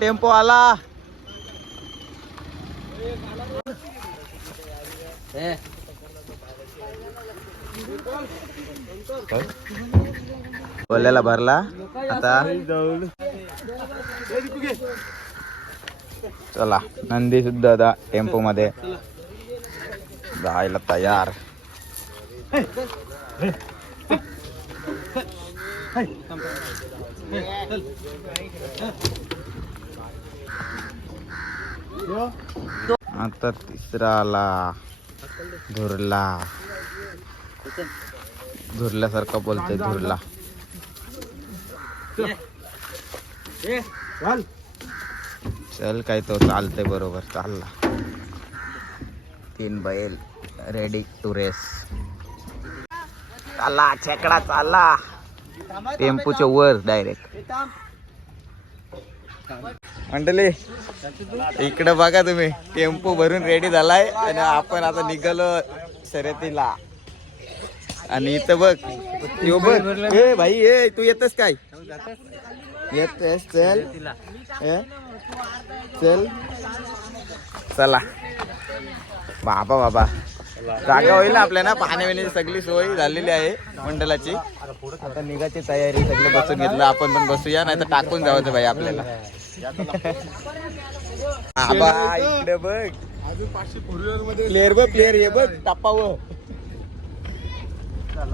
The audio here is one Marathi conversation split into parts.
टेम्पो आला. बोल्याला भरला. आता चला नंदी सुद्धा आता टेम्पो मध्ये जायला तयार. आता तिसरा आला धुरला. धुरल्यासारखा बोलतोय धुरला. चल काय तो चालतंय बरोबर चालला. तीन बैल रेडी टू रेस चालला छेकडा चालला. टेम्पूच्या वर डायरेक्ट मंडळी इकडे बघा तुम्ही टेम्पो भरून रेडी झालाय आणि आपण आता निघालो शर्यतीला. आणि इथं बघ यो बघ. ए भाई ए तू येतस काय? येतस चल. चल. चला. बाबा बाबा. जागा होईल ना आपल्या ना पाण्या सगळी सोय झालेली आहे मंडळाची. आता निघायची तयारी सगळं बसून घेतलं. आपण पण बसूया नाही तर टाकून जावं भाई आपल्याला. आबा इकडे बघ. अजून पाचशे मध्ये प्लेअर बघ प्लेअर हे बघ टप्पाव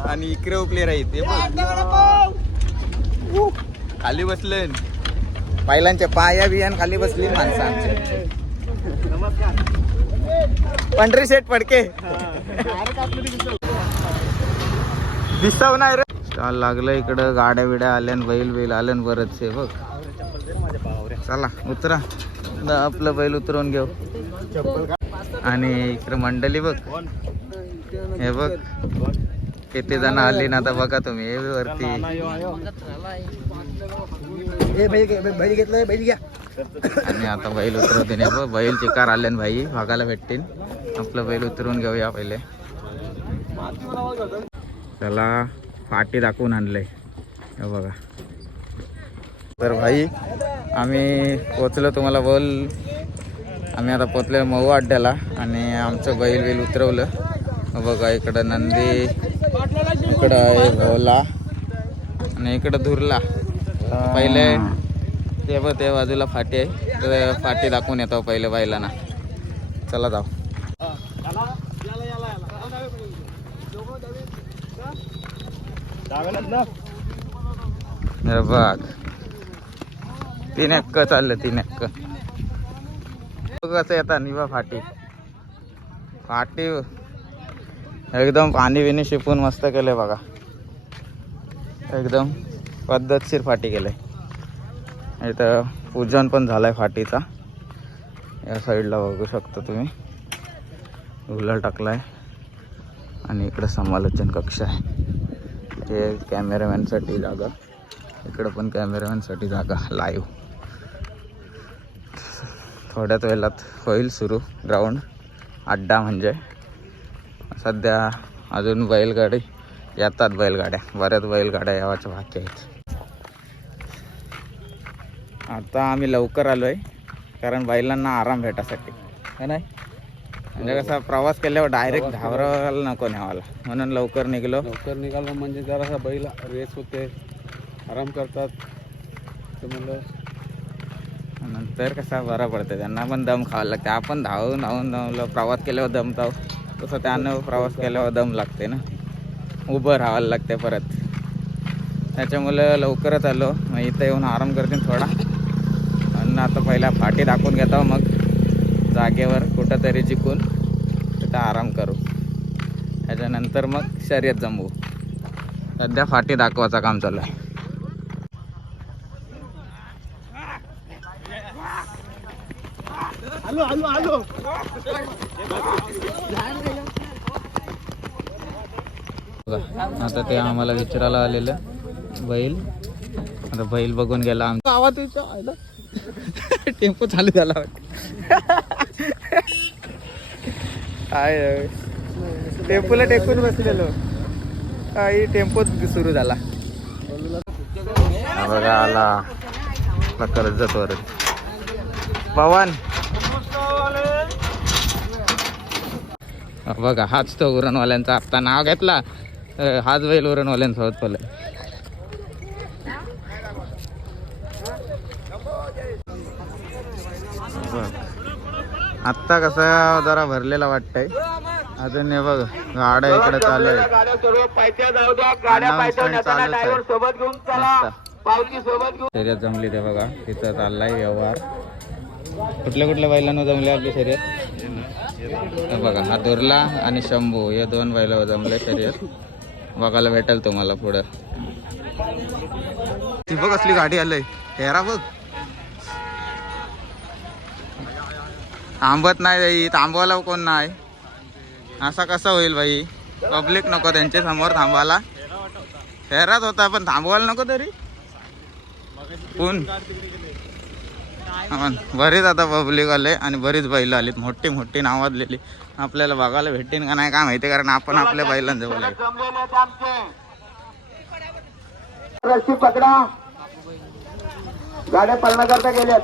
आणि इकडे प्लेअर आहे ते बघ. खाली बसले बैलांच्या पाया बियान खाली बसली माणसं आमच्या पंढरी सेट पडके दिसव नाही रे. स्टॉल लागलं इकडं गाड्या बिड्या आल्यान बैल बैल आल्यान बरच आहे बघ. चला उतरा. न आपलं बैल उतरवून घेऊ. आणि इकडं मंडळी बघ. हे बघ. किती जण आली ना आता बघा तुम्ही. हे वरती. आणि आता बैल उतरवते. बघ बैल चिकार आले ना भाई. बघायला भेटतील. आपलं बैल उतरवून घेऊया पहिले. त्याला पाटी दाखवून आणलंय. हे बघा. तर भाई आम्ही पोचलो तुम्हाला बोल. आम्ही आता पोचलो मऊ अड्ड्याला आणि आमचं बैल बैल उतरवलं. बघा इकडं नंदी इकडं आहे भोला आणि इकडं धुरला. पहिले ते बघ त्या बाजूला फाटी आहे. तर फाटी दाखवून येतो पहिले बैलांना. चला जाऊ. बघ. तीन एक्क चाललं तीन एक्क बघ कसं येतात निवा फाटी. फाटी. एकदम पाणी बिणी शिपून मस्त केले बघा. एकदम पद्धतशीर फाटी केले इथं पूजन पण झालंय फाटीचा. या साईडला बघू शकता तुम्ही. उलर टाकलाय. आणि इकडं समालोचन कक्ष आहे. इथे कॅमेरामॅनसाठी जागा. इकडं पण कॅमेरामॅनसाठी जागा. लाईव्ह थोड्याच वेळात होईल सुरू. ग्राउंड अड्डा म्हणजे. सध्या अजून बैलगाडी येतात बैलगाड्या. बऱ्याच बैलगाड्या यावाच्या बाकी आहेत. आता आम्ही लवकर आलो आहे कारण बैलांना आराम भेटासाठी. है नाही? म्हणजे कसा प्रवास केल्यावर डायरेक्ट घाबरायला नको न्यावाला म्हणून लवकर निघलो. लवकर निघालो म्हणजे जरासा बैल रेस होते. आराम करतात. म्हणलं नंतर कसा बरा पडतो त्यांना पण दम खावा लागते आपण धावून धावून धावलं प्रवास केल्यावर दमताव तसं त्यानं प्रवास केल्यावर दम लागते ना. उभं राहावं लागते परत. त्याच्यामुळं लवकरच आलो. मग इथं येऊन आराम करते थोडा. आणि आता पहिला फाटी दाखवून घेतो मग. जागेवर कुठंतरी जिंकून तिथं आराम करू. त्याच्यानंतर मग शर्यत जमवू. सध्या फाटी दाखवायचं काम चालू आहे. आलो आलो आलो. आता ते आम्हाला विचारायला आलेलं बैल. आता बैल बघून गेला आमचा आवाज टेम्पो चालू झाला काय टेम्पोला टेकून बसलेलो. काही टेम्पो सुरू झाला. बघा आला. कर्जत वर पवन. बघा हाच तो उरणवाल्यांचा आत्ता नाव घेतला? हाच बैल उरणवाल्यांसोबत पल आत्ता कसा जरा भरलेला वाटतंय. अजून हे बघ गाड्या इकडे चालू आहे. शर्यत जमली ते बघा. तिथं चाललाय व्यवहार. कुठल्या कुठल्या बैलांना जमले आपली शर्यत? बघा हा दुर्ला आणि शंभू या दोन बैलावर जमले शर्यत. बघायला भेटेल तुम्हाला पुढं. ती बघ असली गाडी आलंय. हेरा बघ. थांबत नाही बाई थांबवायला कोण नाही. असा कसा होईल बाई? पब्लिक नको त्यांच्यासमोर थांबायला. शहरात होता पण थांबवायला नको तरी. कोण? बरीच आता पब्लिक आले आणि बरीच बैल आलीत. मोठी मोठी नावाजलेली आपल्याला बघायला भेटेन का नाही काय माहिती? कारण आपण आपल्या बैलांजवळ आहे. रस्सी पकडा. गाड्या पळण्याकरता गेल्यात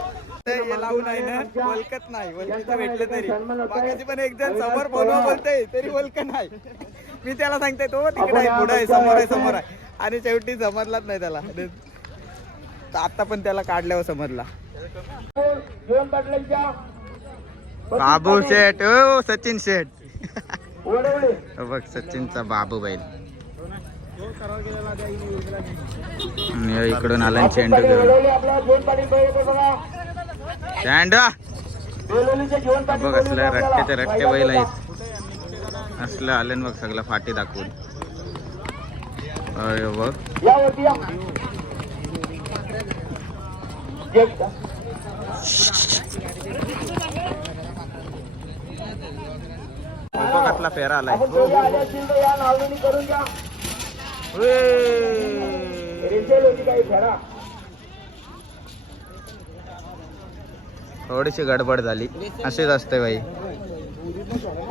ओळखत नाही भेटलं तरी. बाकीचे पण एक जण समोर बोलवा बोलतय तरी नाही. मी त्याला सांगते तो तिकडे आहे पुढे आहे समोर आहे समोर आहे. आणि शेवटी समजलाच नाही त्याला. तर आता पण त्याला काढल्यावर समजला. बाबू शेठ ओ सचिन शेठ. वडवळे हो बघ सचिनचा बाबू बैल. इकडून आला चेंडू बघा. चेंडू! बघ असलं रट्ट्याचे रट्टे बैल आहेत. असलं आले बघ सगळं फाटी दाखवून. अरे बघ. कसला फेरा आलाय. थोडीशी गडबड झाली. अशीच असते बाई.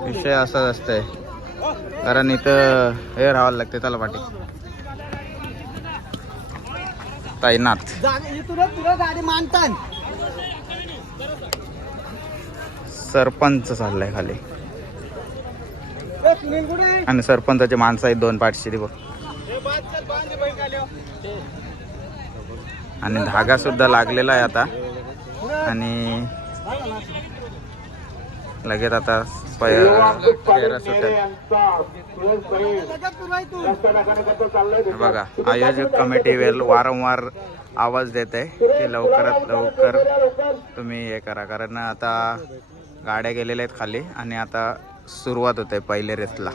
विषय असाच असतंय. कारण इथं हे राहावं लागते त्याला पाठी. ताईनाथ. सरपंच चाललाय खाली. आणि सरपंचाचे माणसं आहेत दोन पाठशी बघ. आणि धागा सुद्धा लागलेला आहे आता. आणि लगेच आता बघा आयोजक कमिटी वारंवार आवाज देत आहे की लवकरात लवकर तुम्ही हे करा. कारण आता गाड्या गेलेल्या आहेत खाली आणि आता सुरुवात होते पहिल्या रेसला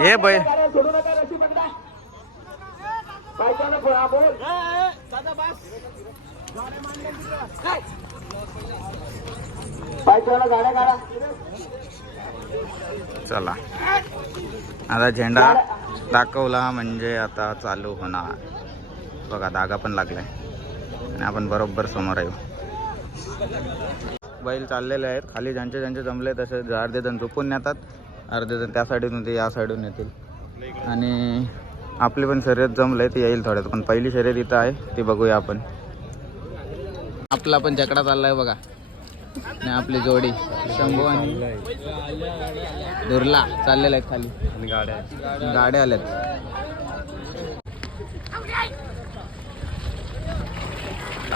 हे बै चला. आता झेंडा दाखवला म्हणजे आता चालू होणार. बघा धागा पण लागलाय. आणि आपण बरोबर समोर येऊ बैल चाललेले आहेत. खाली ज्यांचे ज्यांचे जमले तसे अर्धे जण झोपून नेतात. अर्धे जण त्या साईडून येते या साईडून येतील. आणि आपली पण शर्यत जमलंय ती येईल थोड्यात. पण पहिली शर्यत इथं आहे ती बघूया आपण. आपला पण जकडा चाललाय बघा. आणि आपली जोडी. शंभू आणि दुर्ला चाललेला आहेत खाली. गाड्या गाड्या आल्यात.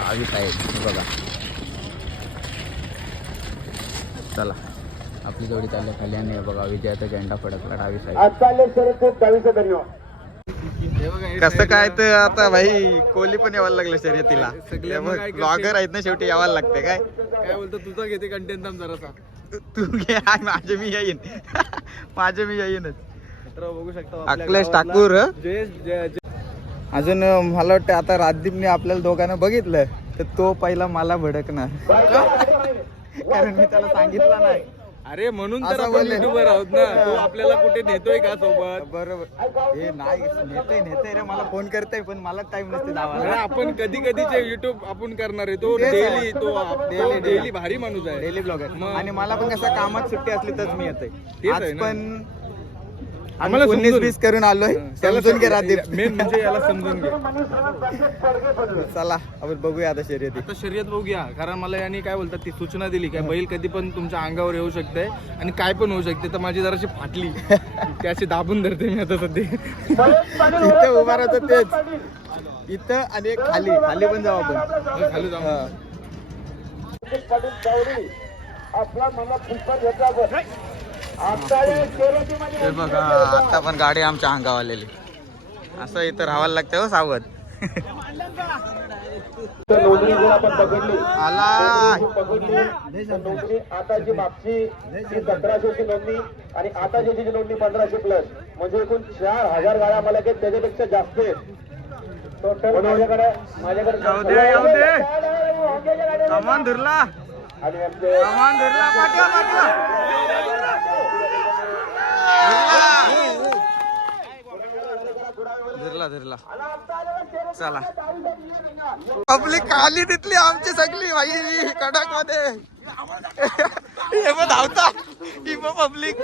दहावीस आहेत. हे बघा. चला. आपली जोडी चालली खाली आणि हे बघा विजयाचा झेंडा फडकला डावी साईड कसं काय तर आता भाई कोहली पण यावं लागलं शर्यतीला. करते? ब्लॉगर आहेत ना शेवटी यावं लागते काय? काय बोलतो तुझा घेते कंटेंट जरासा. तू घे माझे मी येईन. माझे मी येईनच. बघू शकता अखिलेश ठाकूर अजून मला वाटतं आता राजदीपने आपल्याला दोघांना बघितलं तर तो पहिला मला भडकणार. कारण मी त्याला सांगितलं नाही. अरे म्हणून तर आपण. युट्यूबर आहोत ना. तू आपल्याला कुठे नेतोय का सोबत? बरोबर. हे नाही नेते नेते रे. मला फोन करताय पण मला टाइम नसते दावा आपण कधी कधीचे युट्यूब आपण करणार आहे. तो. डेली तो Daily, डेली भारी माणूस आहे. डेली ब्लॉगर आणि मला पण कसं कामात सुट्टी असली तरच मी येते. पण आम्हाला उन्नीस समजून- बीस करून आलोय. समजून घे राहते मेन म्हणजे याला समजून घे चला आपण बघूया आता शर्यती. आता शर्यत बघूया. कारण मला यांनी काय बोलतात ती सूचना दिली काय बैल कधी पण तुमच्या अंगावर येऊ शकते आणि काय पण होऊ शकते तर माझी जराशी फाटली. त्याची दाबून धरते मी आता सध्या. इथं उभा राहतो तेच. इथं आणि खाली. खाली पण जाऊ आपण. खाली जाऊ. हा. पाटील चावडी आपला मला पुष्पा घेतला हे बघा आता पण गाडी आमच्या अंगावर आलेली असं इथं राहावं लागतं हो सावध. नोंदणी जर आपण पकडली आला. पकडली तर नोंदणी आता जी मागची सतराशेची नोंदणी आणि आता जी जी नोंदणी पंधराशे प्लस म्हणजे एकूण चार हजार गाड्या मला काही त्याच्यापेक्षा जास्त आहेत. टोटल माझ्याकडे माझ्याकडे धरला. आणि आमचे धरला धरला चला. पब्लिक खाली तिथली आमची सगळी भाई कडकमध्ये हे मग धावता. ही मग पब्लिक.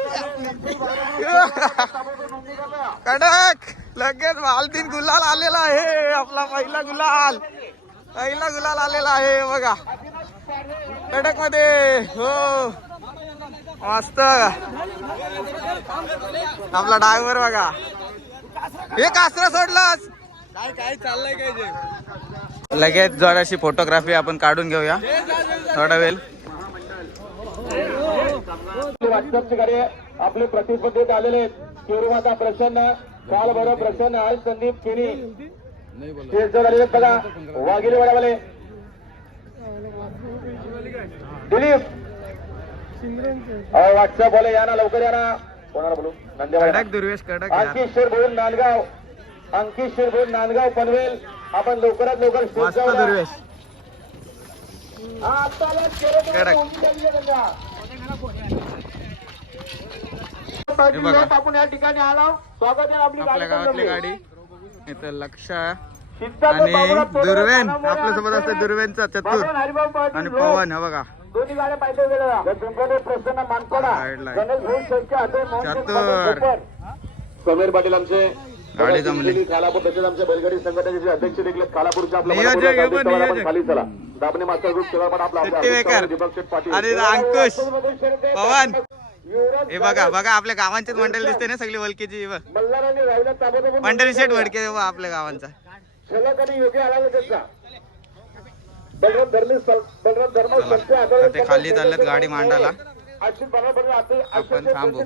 कडक. लगेच मालतीन गुलाल आलेला आहे. आपला पहिला गुलाल. पहिला गुलाल आलेला आहे बघा. कडकमध्ये हो. मस्त आपला ड्रायव्हर बघा. हे कासरा सोडलास. काय काय चाललंय काय जे लगेच जराशी फोटोग्राफी आपण काढून घेऊया. थोडा वेळ. आपले प्रतिस्पर्धीत आलेले आहेत. केरुमाता प्रसन्न काल बरोबर प्रसन्न आज संदीप जर आलेले आहेत बघा. वाघिले वाड्यावाले दिलीप. व्हॉट्सअप बोले या ना लवकर या ना. कोणाला बोलू? नंदेवाडा. अंकित नांदगाव. अंकित शेरभोईर नांदगाव पनवेल. आपण लवकरात लवकर. आपण या ठिकाणी आलो. स्वागत आहे आपली आपल्या गाडी गावातली. गाडी. इथं लक्ष. आणि दुर्वेन कानामुळे आपल्यासोबत असते दुर्वेनचा चतुर. आणि. पवन हे बघा. दोन्ही गाड्या पाहिजे प्रसन्न मानकोडा Guideline. गणेश भाऊ शेळके, अजय मोहन चतुर. पाटील कोपर. समीर पाटील आमचे गाडी जमली. कालापूर तसेच आमचे बैलगाडी संघटनेचे अध्यक्ष देखील आपल्या. खाली चला दाबणे मास्टर ग्रुप आपला दीपक पाटील आणि अंकुश. पवन. हे बघा बघा आपल्या गावांचीच मंडळी दिसते ना सगळी वलकीची मंडळी शेट वडके आपल्या गावांचा झलक आणि योग्य आला त्याचा बलराम धर्मी बलराम धर्म संस्था आता ते खाली चाललेत गाडी मांडायला. आपण थांबू.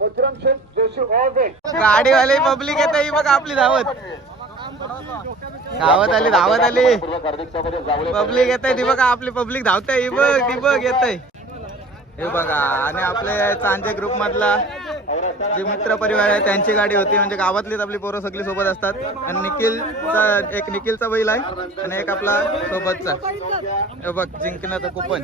मोतीराम शेठ जोशी ऑर्डर गाडीवाले पब्लिक येत ही बघ आपली धावत. धावत आली धावत आली. पब्लिक येत आहे ती बघा आपली पब्लिक धावते ही बघ ती बघ येत हे बघा आणि आपल्या चांजे ग्रुप मधला. जे मित्र परिवार आहे त्यांची गाडी होती. म्हणजे गावातलीच आपली पोरं सगळी सोबत असतात. आणि निखिलचा एक निखिलचा बैल आहे आणि एक आपला सोबतचा. बघ जिंकण्याचं कुपन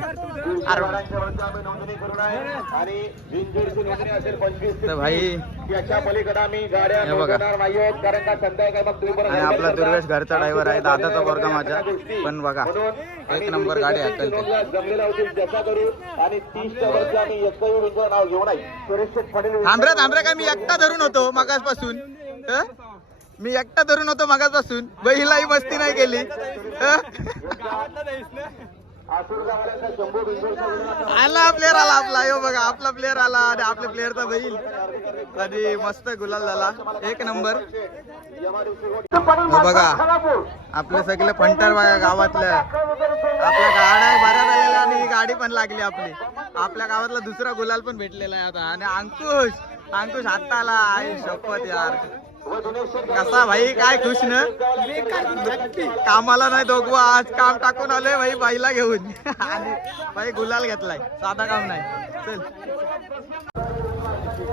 तर भाई आणि आपला दुर्वेश घरचा ड्रायव्हर आहे दादाचा पोरगा माझा. पण बघा एक नंबर गाडी हाकल ते जमलेला आहे सुरेश शेठ कॅमेरा काय मी एकटा धरून होतो मगासपासून मी एकटा धरून होतो मगासपासून. बहिलाही मस्ती नाही केली आला प्लेअर आला आपला. यो बघा आपला प्लेअर आला आणि आपल्या प्लेअरचा बैल. आणि मस्त गुलाल झाला. एक नंबर. हो बघा आपले सगळे फंटर बघा गावातल्या आपल्या गाड्या बऱ्या झालेल्या आणि ही गाडी पण लागली आपली. आपल्या गावातला दुसरा गुलाल पण भेटलेला आहे आता. आणि अंकुश अंकुश आता आला आई शपथ यार. कसा भाई काय खुश न? कामाला नाही दोघं आज काम टाकून आले भाई बाईला घेऊन. आणि भाई गुलाल घेतलाय. साधा काम नाही. चल.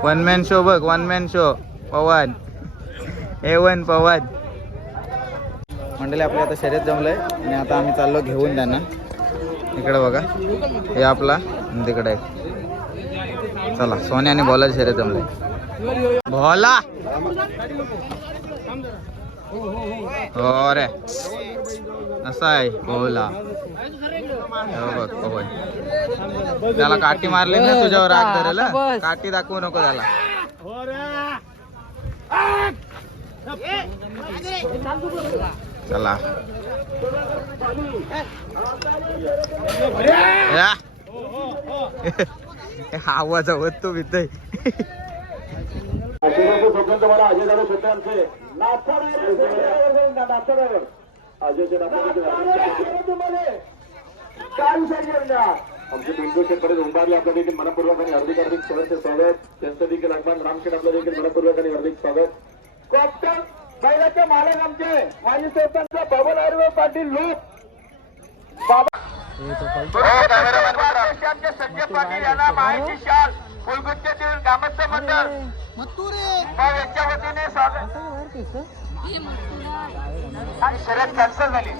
वन मॅन शो बघ one man show Pavan. A one Pavan. मंडळी आपल्या आता शर्यत जमलंय. आणि आता आम्ही चाललो घेऊन त्यांना. इकडे बघा. हे आपला तिकडे चला सोन्याने आणि बॉलाची शर्यत जमलंय भोला! हो असा आहे भोला. हो, हो बघ त्याला काठी मारली ना तुझ्यावर आग धरेल काठी दाखवू नको त्याला. चला. या. आवाज आवत तो आशीर्वाद आमचे. पिंटू शेतकडे उभारले. आपलं देखील मनपूर्वक आणि हार्दिक हार्दिक सहर्ष स्वागत. त्यांचं देखील अगमान रामशेठ आपलं देखील मनपूर्वक आणि हार्दिक स्वागत. कॅप्टन बैलाचे मालक आमचे. माजी सरपंच पवन अरवे पाटील लोक बाबा पाटील यांना माहिती शाल फुलगुच्छ ग्रामस्थ मंडळ मग यांच्या वतीने स्वागत आणि शर्यत कॅन्सल झाली.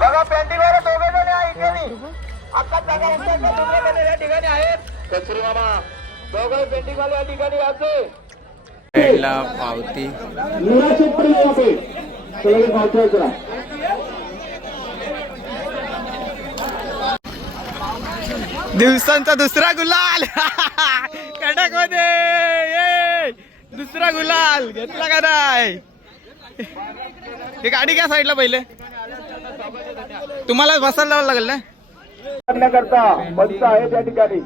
बघा पेंटिंगवर दोघे जण आहे इथे. नाही. आता जागा उंचाच्या दोघे जण या ठिकाणी आहेत. कचरी मामा दोघे पेंटिंग वाले या ठिकाणी यायचे पावती. दिवसांचा दुसरा गुलाल. कडकमध्ये ये! दुसरा गुलाल. घेतला का नाही? ही गाडी घ्या साईडला पहिले. तुम्हाला बसायला लावावं लागेल ना? करण्याकरता पंच आहे त्या ठिकाणी.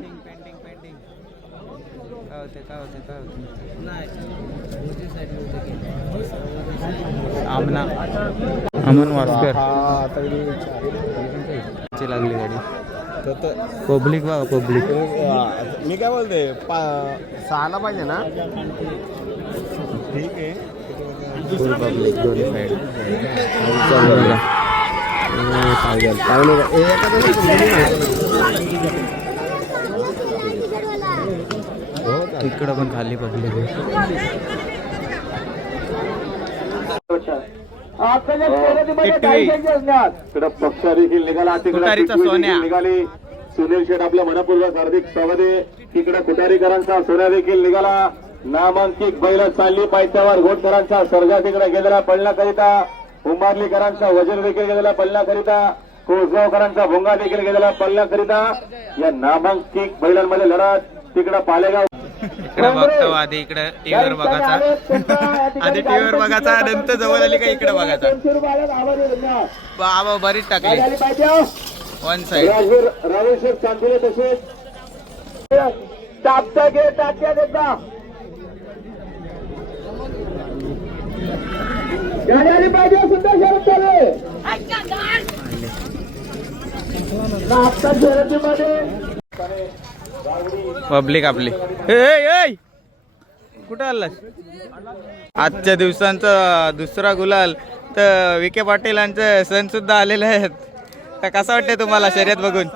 आमना. अमन वास्कर. लागली गाडी. पब्लिक बघा पब्लिक. मी काय बोलते सहाला पाहिजे ना? ठीक आहे. फुल पब्लिक दोन्ही साईड इकडं पण खाली पब्लिक. इकडं पक्ष देखील निघाला तिकडं निघाली. सुनील शेठ आपल्या मनपूर्वक हार्दिक स्वागत आहे. तिकडे कुटारीकरांचा सोन्या देखील निघाला. नामांकित बैल चालली पायथ्यावर. घोटकरांचा सर्जा तिकडे गेलेला पळण्याकरिता. उंबारलीकरांचा वजीर देखील गेलेला पळण्याकरिता. कोसगावकरांचा भोंगा देखील गेलेला पळण्याकरिता. या नामांकित बैलांमध्ये लढत. तिकडं पालेगाव इकडे बघतो आधी इकडे टीव्हीवर बघायचा. आधी टीव्हीवर बघायचा नंतर जवळ आली का इकडे बघायचा? बाबा बरीच टाकली. वन आली पाहिजे सुद्धा शरद चालू आहे नागता शर्यतीमध्ये पब्लिक आपली! कुठं आलास? आजच्या दिवसांचा दुसरा गुलाल तर विखे पाटीलांचे सण सुद्धा आलेले आहेत. तर कसं वाटतंय तुम्हाला शर्यत बघून?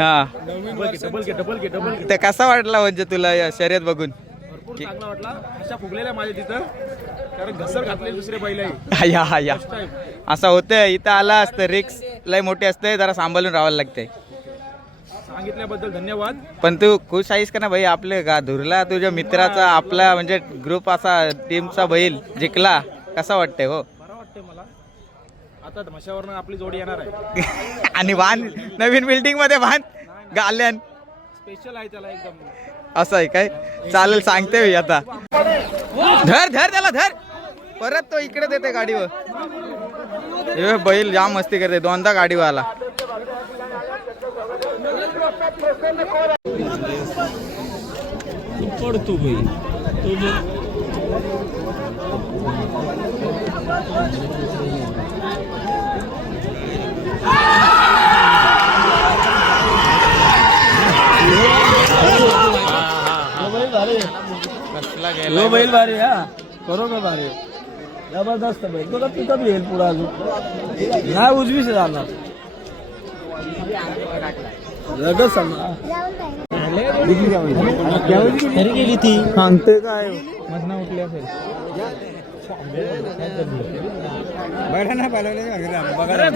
हा. तर कसा वाटला म्हणजे तुला या शर्यत बघून? भरपूर चांगला वाटला. अशा फुगलेल्या माझ्या तिथं. कारण घसर घातले दुसरे बैल या हा या असं होतंय इथं आलास तर रिक्स लय मोठी असते जरा सांभाळून राहावं लागते. सांगितल्याबद्दल धन्यवाद. पण तू खुश आहेस का ना भाई? आपले का धुरला तुझ्या मित्राचा आपला म्हणजे ग्रुप असा टीमचा बैल जिंकला. कसा वाटतंय हो? बरं वाटतंय मला. आता मशावरनं आपली जोडी येणार आहे. आणि वाहन नवीन बिल्डिंगमध्ये वाहन गाल्यान स्पेशल आहे त्याला एकदम. असं आहे काय? चालेल सांगते मी आता. धर धर त्याला धर. परत तो इकडे देते गाडीवर. हे बैल जाम मस्ती करते दोनदा गाडीवर आला. कसला गेला बैल भारी हा. बरोबर भारी? जबरदस्त बैल तुला पिकअप येईल पुढे अजून. नाही उजवीच जाणार. लगच तरी गेली ती. सांगते काय? मधनं उठली असेल. बघा.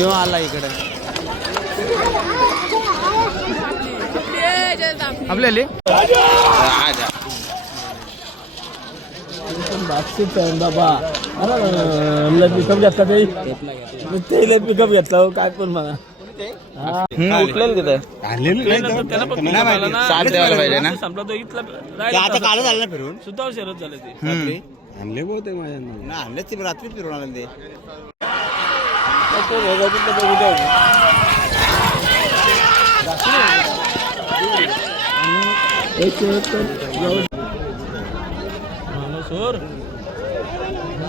यो आला इकडे. आपल्याले बाबा अरे पिकअप घेतला ते ते पिकअप घेतला काय पण हा. ना संपला तो इथला आता. काल झालं फिरून सुद्धा शरद झालं ते. आणले बहुतेक माझ्या ना आणले ते रात्रीच फिरून आले ते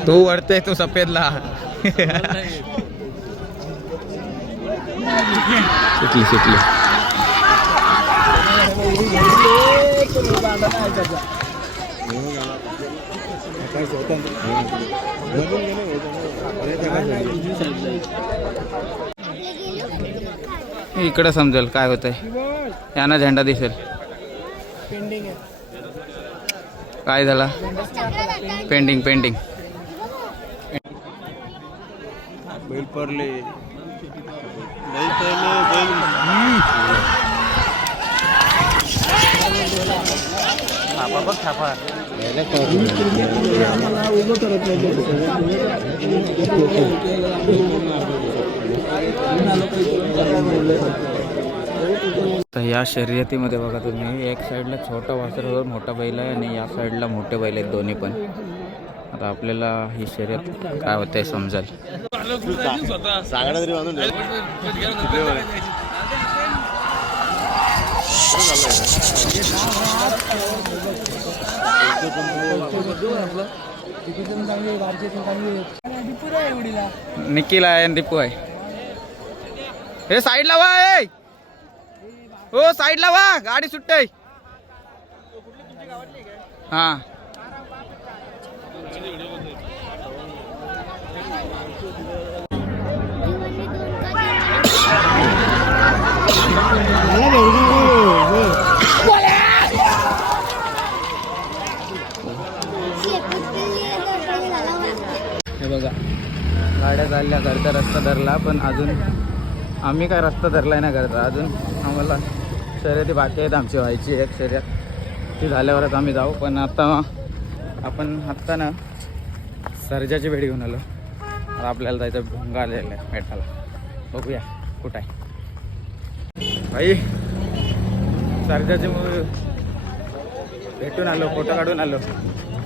तू वरते तू तो सफेदला. सुटली सुटली. इकडे समजेल काय होतंय? यांना झेंडा दिसेल. काय झाला? पेंडिंग पेंडिंग बैल. थापा बघ थापा. उभं करत नाही तर या शर्यतीमध्ये बघा तुम्ही एक साईडला छोटा वासर मोठा बैल आहे आणि या साईडला मोठे बैल आहेत दोन्ही पण. आता आपल्याला ही शर्यत काय होतंय समजेल. निखिल आहे आणि दीपू आहे. हे साईडला वा हो साईडला वा गाडी सुट्टय हा. हे बघा गाड्या चालल्या घरचा रस्ता धरला पण अजून आम्ही काय रस्ता धरलाय ना घरचा? अजून आम्हाला शर्यती बाकी आहेत आमची व्हायची एक शर्यत. ती झाल्यावरच आम्ही जाऊ. पण आता आपण आत्ता ना सर्जाची भेट घेऊन आलो. आपल्याला जायचं भुंगा आलेलं आहे भेटायला बघूया कुठं आहे. भाई सर्जाची भेटून आलो फोटो काढून आलो.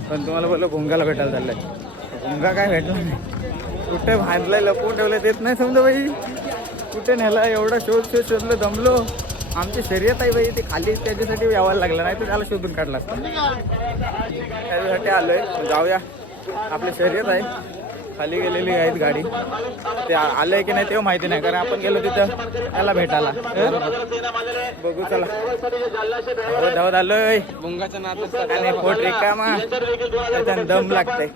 पण तुम्हाला बोललो भुंगाला भेटायला चाललंय. भोंगा काय भेटला नाही. कुठे भांडलं लपवून ठेवलं देत नाही समजा बाई कुठे नेला एवढा शोध शोध शोधलं दमलो. आमची शर्यत आहे बाई ते खाली त्याच्यासाठी यावायला लागलं नाही तर त्याला शोधून काढला असता. त्याच्यासाठी आलोय. जाऊया. आपली शर्यत आहे. खाली गेलेली आहेत गाडी. ते आलंय की नाही तेव्हा माहिती नाही कारण आपण गेलो तिथं त्याला भेटायला. बघू चला. धावत आलोय. मुंगाचं नातं आणि पोट रिकामा. त्याच्यानं दम लागतंय.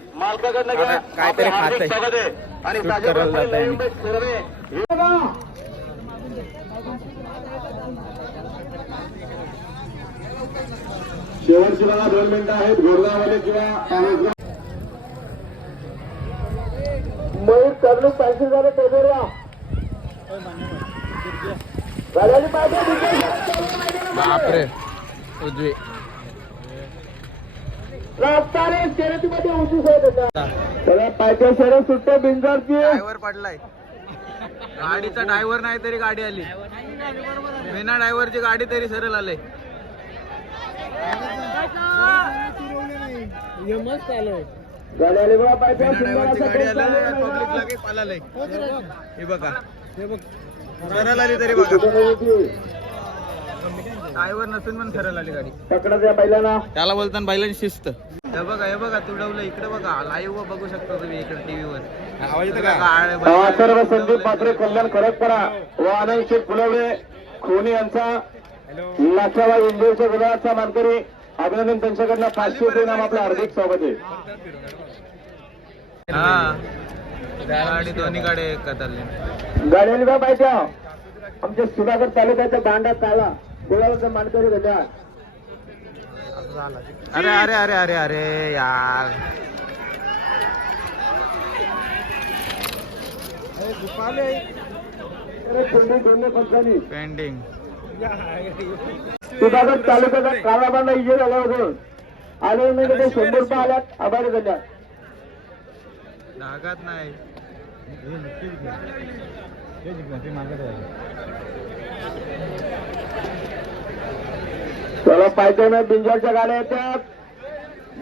काहीतरी खातंय. आहे करायला जात आहे शेवटची बघा दोन मिनिटं आहेत. गोरगावमध्ये किंवा मयूर कर्णूक पॅन्सिल झाले टेबलला पाहिजे बापरे. उजवी. रस्ताने शर्यतीमध्ये उशीर होत होता पायथ्या शर्यत सुट्ट्या बिंजारची ड्रायव्हर पडलाय. गाडीचा ड्रायव्हर नाही तरी गाडी आली. बिना ड्रायव्हरची गाडी तरी सरळ आले हे बघा. सरळ आली तरी बघा. ड्रायव्हर नसून पण सरळ आली गाडी. त्याला बोलताना बैलांची शिस्त. हे बघा हे बघा तुडवलं. इकडे बघा लाईव्ह बघू शकता तुम्ही इकडे टीव्हीवर आवाज येतो का? सर्व संदीप पात्रे कल्याण खडकपडा व आनंद शेठ फुलवडे खोनी यांचा इंदोरच्या गुलाबाचा मानकरी अभिनंदन त्यांच्याकडनं पाचशे रुपये नाम आपलं हार्दिक स्वागत आहे. हा. गाडी गाडी बा पाहिजे आमच्या सुधागड तालुक्याच्या बांडा काला गुलाबाचा मानकरी धन्यवाद अरे अरे अरे अरे अरे यार. पेंडिंग सुधागड तालुक्याचा काला बांडा इजे झाला होतो. आले नाही ते शंभर रुपये आल्यात. आभारी धन्यवाद धागात नाही. चला पायथ्यानं गाड्या येतात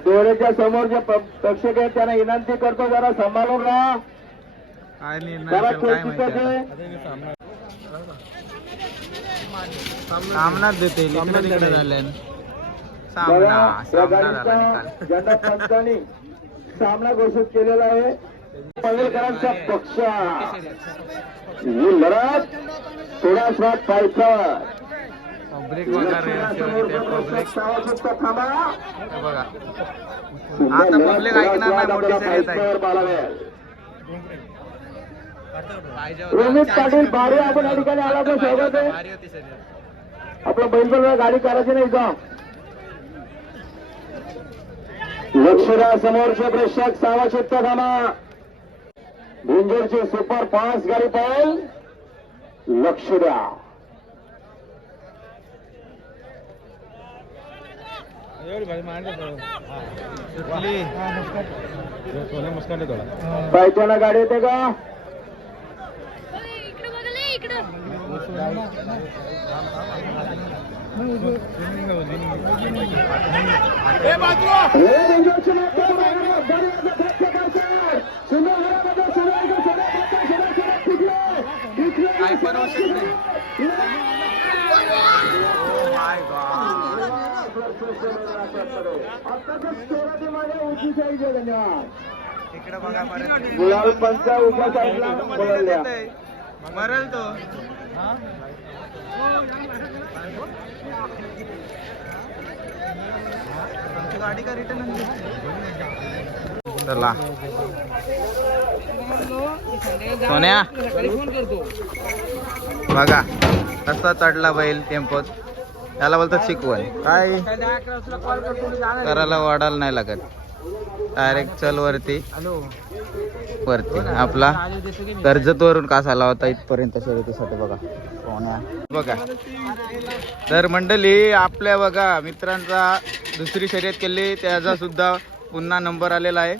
दोऱ्याच्या समोर जे प्रेक्षक आहेत त्यांना विनंती करतो जरा सांभाळून राहा. जरा खेळ काय माहिती तिथंच आता. आहे. सामनाच देते तिकडे सामना सामना झाला निकाल. घोषित केलेला आहे. पनवेलकरांचा पक्ष. ही लढत थोडा स्वाद पायथ्यावर पब्लिक. वगैरे पब्लिक थांबा. हे बघा. आता थोडा ऐकणार नाही, मोठी आहे. पायथ्यावर पाहायला मिळेल. पाहिजे रोहित पाटील बारे आपण या ठिकाणी आला तर स्वागत आहे. आपलं बैलबल गाडी करायची नाही का लक्षरा समोरचे प्रेक्षक सावचित्त थांबा भिंजोरची सुपर फास्ट गाडी पाहिल लक्ष द्या. पायथ्याला गाडी येते का इकडे बघले गुलाल पंचा उभ्या साईडला मरल तो. गाडी का रिटर्न चला. सोन्या. बघा कसा चढला बैल टेम्पोत. त्याला बोलतात शिकवण. काय? करायला वाढायला नाही लागत. डायरेक्ट चल वरती. वरती. आपला कर्जत वरून कास आला होता इथपर्यंत शर्यतीसाठी बघा. सोन्या बघा. तर मंडळी आपल्या बघा मित्रांचा दुसरी शर्यत केली त्याचा सुद्धा पुन्हा नंबर आलेला आहे.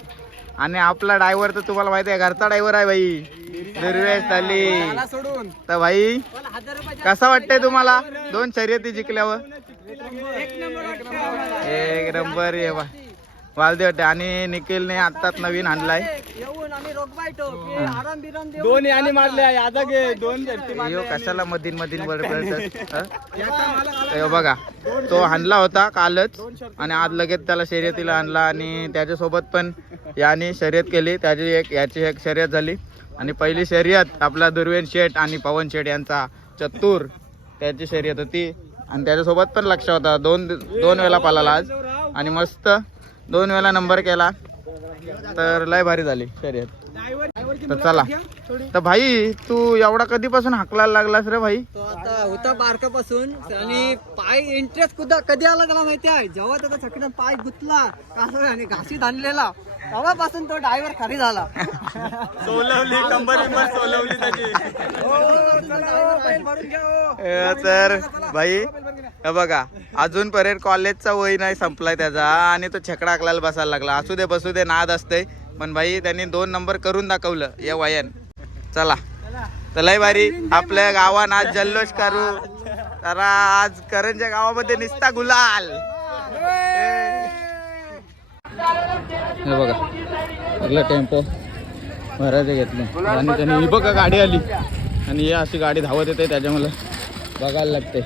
आणि आपला ड्रायव्हर तर तुम्हाला माहिती आहे घरचा ड्रायव्हर आहे भाई. आली. तर भाई कसा वाटतंय तुम्हाला? दोन शर्यती जिंकल्यावर? एक नंबर ये बा. वालदे वाटते आणि निखिलने आत्ताच नवीन आणलाय. दोन याने मारले आता घे दोन यो कशाला मधीन मधीन हे? बघा तो हाणला होता कालच आणि आज लगेच त्याला शर्यतीला आणला आणि त्याच्यासोबत पण याने शर्यत केली. त्याची एक याची एक शर्यत झाली. आणि पहिली शर्यत आपला दुर्वेन शेठ आणि पवन शेठ यांचा चतुर त्याची शर्यत होती. आणि त्याच्यासोबत पण लक्ष होता. दोन दोन वेळा पालाला आज. आणि मस्त दोन वेळा नंबर केला तर लय भारी झाली शर्यत. तर चला. तर भाई तू एवढा कधीपासून हाकलायला लागलास रे भाई? तो आता होता बारकापासून आणि पाय इंटरेस्ट कुठं कधी आला त्याला माहिती आहे? जेव्हा त्याचा छकडा पाय गुतला आणि घासीत आणलेला तेव्हापासून तो ड्रायव्हर खरी झाला. सोलवली कंबर सोलवली त्याची. हो, चला, हो, हो. तर भाई हे बघा अजूनपर्यंत कॉलेजचा वय नाही संपलाय त्याचा आणि तो छकडा हाकलायला बसायला लागला. असू दे बसू दे नाद असते पण भाई त्यांनी दोन नंबर करून दाखवलं या वयान. चला. तर लय भारी आपल्या गावात आज जल्लोष करू. तर आज करंजा गावामध्ये निसता गुलाल. हे बघा. आपला टेम्पो भरायचे घेतले. आणि त्याने ही बघा गाडी आली. आणि ही अशी गाडी धावत येते त्याच्यामुळे बघायला लागते.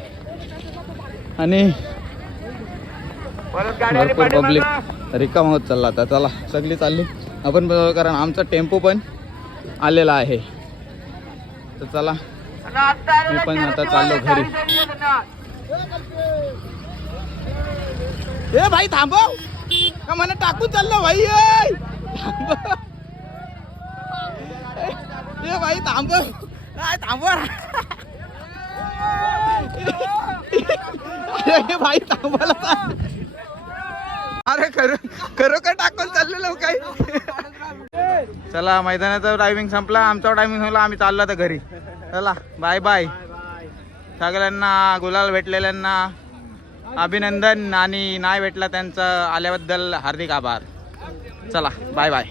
आणि भरपूर पब्लिक रिकाम होत चालला आता. चला सगळी चालली. आपण बघू, कारण आमचा टेम्पो पण आलेला आहे. तर चला मी पण आता चाललो घरी. ए भाई थांबव. का मला टाकून चाललो भाई? ए! भाई थांबव. काय थांबव. भाई थांबायला अरे खरं खरोखर टाकून चाललेलो काही चला मैदानाचा टायमिंग संपला. आमचा टायमिंग संपला. आम्ही चाललो आता घरी. चला बाय बाय सगळ्यांना गुलाल भेटलेल्यांना अभिनंदन आणि नाही भेटला त्यांचं आल्याबद्दल हार्दिक आभार. चला बाय बाय